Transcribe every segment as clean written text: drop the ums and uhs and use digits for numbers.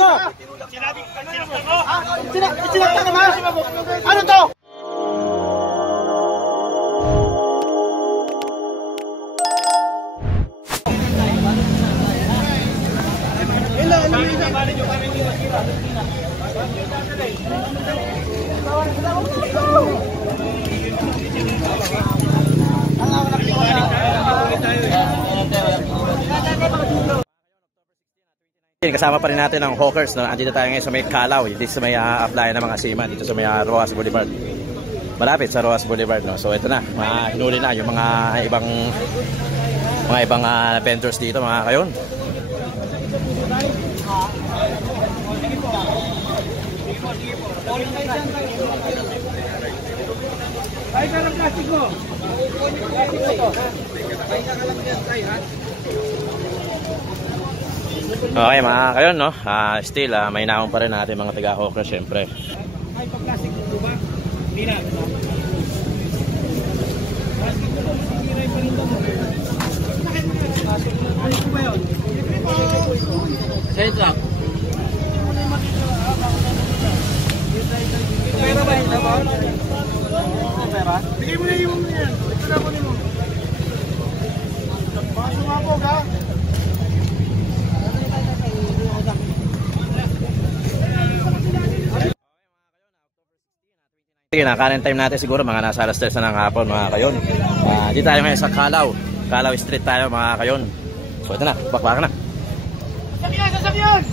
Ano? Sinakta ka ba? Ano to? Kasama pa rin natin ang hawkers, no? Andito tayo ngayon sa may Calao, dito sa may applyan ng mga seaman, dito sa may Roxas Boulevard. Malapit sa Roxas Boulevard, no? So ito na, hinuli na yung mga ibang vendors dito, mga kayon. Ay, karang plastic mo. Okay mga kayon, no? Still, may naon pa rin natin mga taga-hawker, syempre. Ay, pag-plastic mo ba? Hindi na. Ano po ba yun? Sa'yo lang. Pera ba? Hindi ba? Pera? Bigay mo na yung yan. Ito na kunin mo. Baka sumabog ha? Sige na, kanin time natin siguro mga nasa alas 3 na ng hapon mga kayon. Dito tayo ngayon sa Calao. Calao Street tayo mga kayon. So ito na, bakbakan na. Sasakyan! Sasakyan!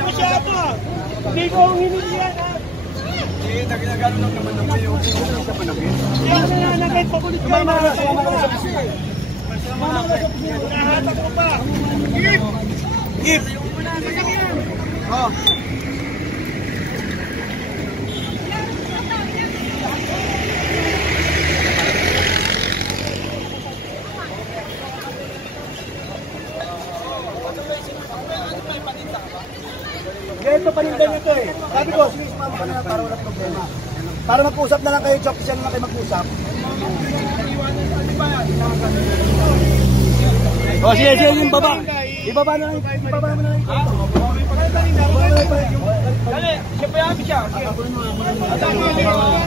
Masyado ah! Hindi ko ang hinilihan ha! Hindi, nagagano lang naman ng kayo. Hindi ako nananagay, pakulit kayo na sa mga nahatak mo pa! Gip! Gip! Oh! Ganito panindan nyo ito eh. Sabi ko, sige, sumama ka na lang para walang problema. Para mag-usap na lang kayo, Chok, siya na lang kayo mag-usap. O, sige, sige, yung baba. Ibaba na lang, ibaba na lang. Dali, siya pa yabi siya.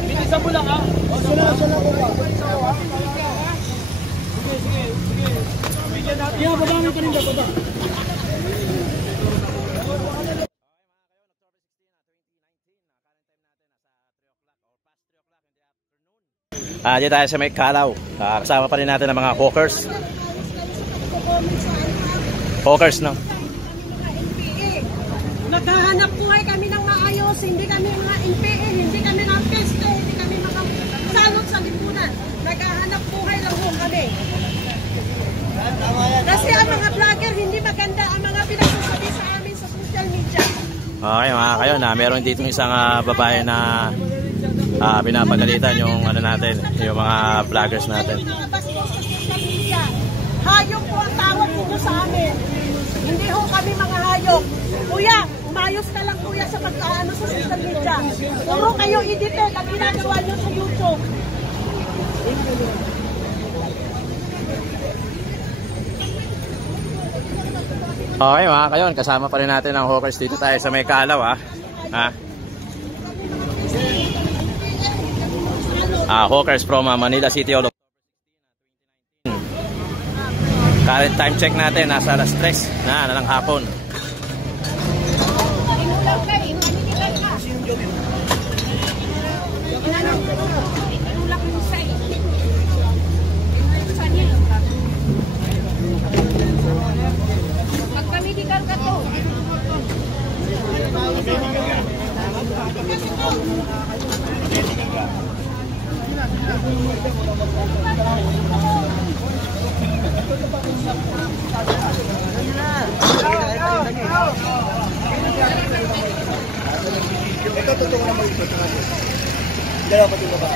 Binisan mo lang ha. Siya lang ko ba? Sige, sige, sige. Yan, baba mo panindan, baba. Dito tayo sa may Calao. Kasama pa rin natin ang mga hawkers. Hawkers, no? Naghahanap buhay kami ng maayos, hindi kami mga NPA, hindi kami mga peste, hindi kami mga salot sa lipunan. Naghahanap buhay lang ho kami. Kasi ang mga vlogger, hindi maganda ang mga pinagsasabi sa amin sa social media. Okay mga kayo, meron dito isang babae na pinapagalitan yung ano natin, yung mga vloggers natin. Hayop po ang tawag ninyo sa amin. Hindi ho kami mga hayop. Kuya, umayos ka lang kuya sa pag-aano sa social media. Puro kayo edited ang ginagawa nyo sa YouTube. Okay mga kayon, kasama pa rin natin ang hawkers dito tayo sa may Calao ha. Hawkers from Manila City Hall. Current time check natin, nasa alas 3 na ng hapon. Ito totoo naman ito. Dalawa pa ito ba?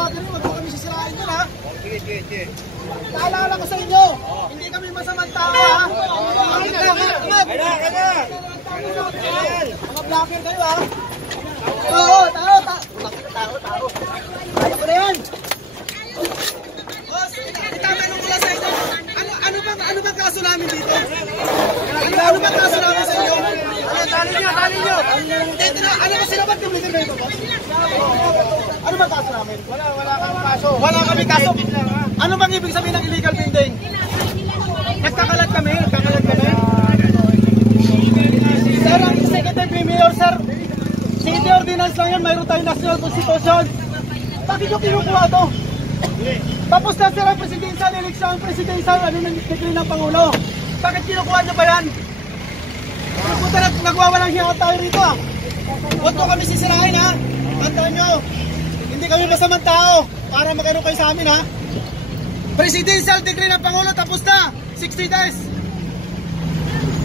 vlogger, wag mo kami sisirain dun, ha? Sige. Naalala ko sa inyo, hindi kami masamang tao, ha? Kaya! Mga vlogger kayo, ha? Oo, tao. Ayaw ko na yan. Boss, itatanong ko lang sa inyo, ano bang kaso namin dito? Ano bang kaso namin sa inyo? Tali nyo. Ano ba sila ba't kumlitin na ito, boss? Ano bang kaso namin? Wala kami kaso. Wala kami kaso. Ano bang ibig sabihin ng illegal building? Nagkakalat kami. Sir, ang Secretary Mayor, sir, city ordinance lang yan, mayroon tayong national constitution. Bakit yung kinukuha ito? Tapos na sir ang presidential election, ano nang decree ng Pangulo? Bakit kinukuha nyo ba yan? Puta, nagwawalang hiya tayo rito, ah. Huwag mo kami sisirain, ha? Tandaan nyo, hindi kami masamang tao para magano kayo sa amin, ha? Presidential decree ng Pangulo, tapos na, 60 days.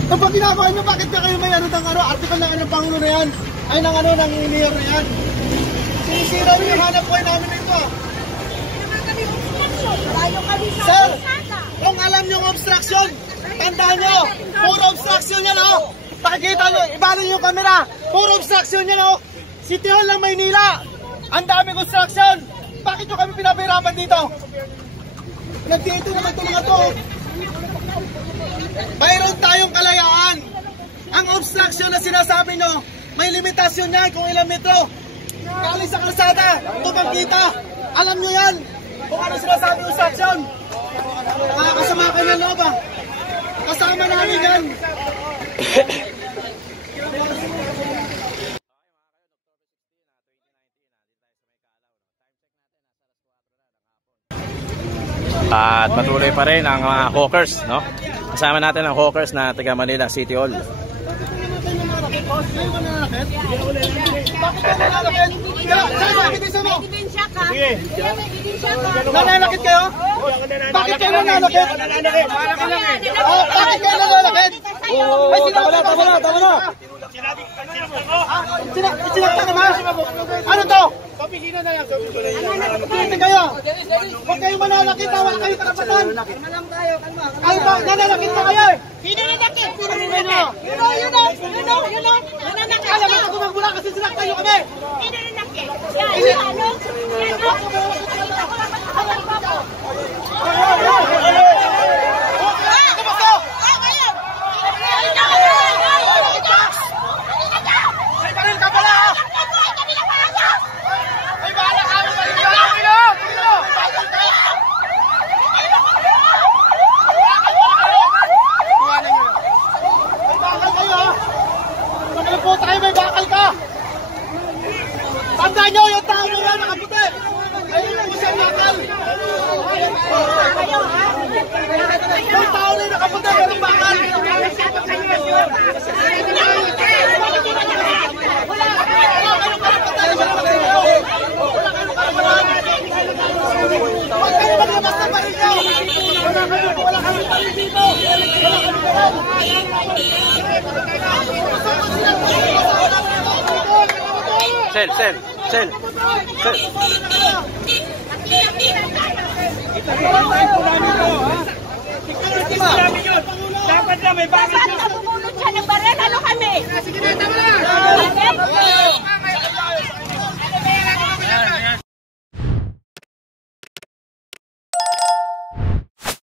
Ang pag ginagawa nyo, bakit na kayo may article ng Pangulo na yan? Ay, ng Mayor na yan. Sinisira rin yung hanap buhay namin nito. Sir, kung alam nyo yung obstruction, tandaan nyo, puro obstruction yan, oh. Pakikita nyo, ibanin yung camera, puro obstruction yan, oh. City Hall ng Maynila, ang daming obstruction. Bakit nyo kami pinapahirapan dito? Nagdito naman ito mga to. Mayroon tayong kalayaan. Ang obstruction na sinasabi nyo, may limitasyon yan kung ilang metro. Kali sa kalsada, tumangkita. Alam nyo yan kung ano sinasabi obstruction. Kasama kayo ng loob, ah. Kasama namin yan. At patuloy pa rin ang mga hawkers, no? Kasama natin ang hawkers na taga Manila City Hall. Nananakit kayo? Bakit kayo nananakit? Bakit kayo nananakit? Ay, tama na. Sinakta ka ba? Ano to? Papisina na yan. Pwede kayo. Huwag kayong mananakit. Wala kayo karapatan. Ay ba? Nananakit na kayo. Sino nananakit? Nananakit. Alam mo na gumagula kasi sinakta nyo kami. Sino nananakit? Tandaan nyo, yung tao mo yan, nakaputi. Ayun ang isang bakal. Yung tao na nakaputi, yung bakal. Huwag kayo maglamas na parin nyo. Wala kami parin dito. Sel. Dapat na may bakal. Saan ka bumulot siya ng barel? Ano kami?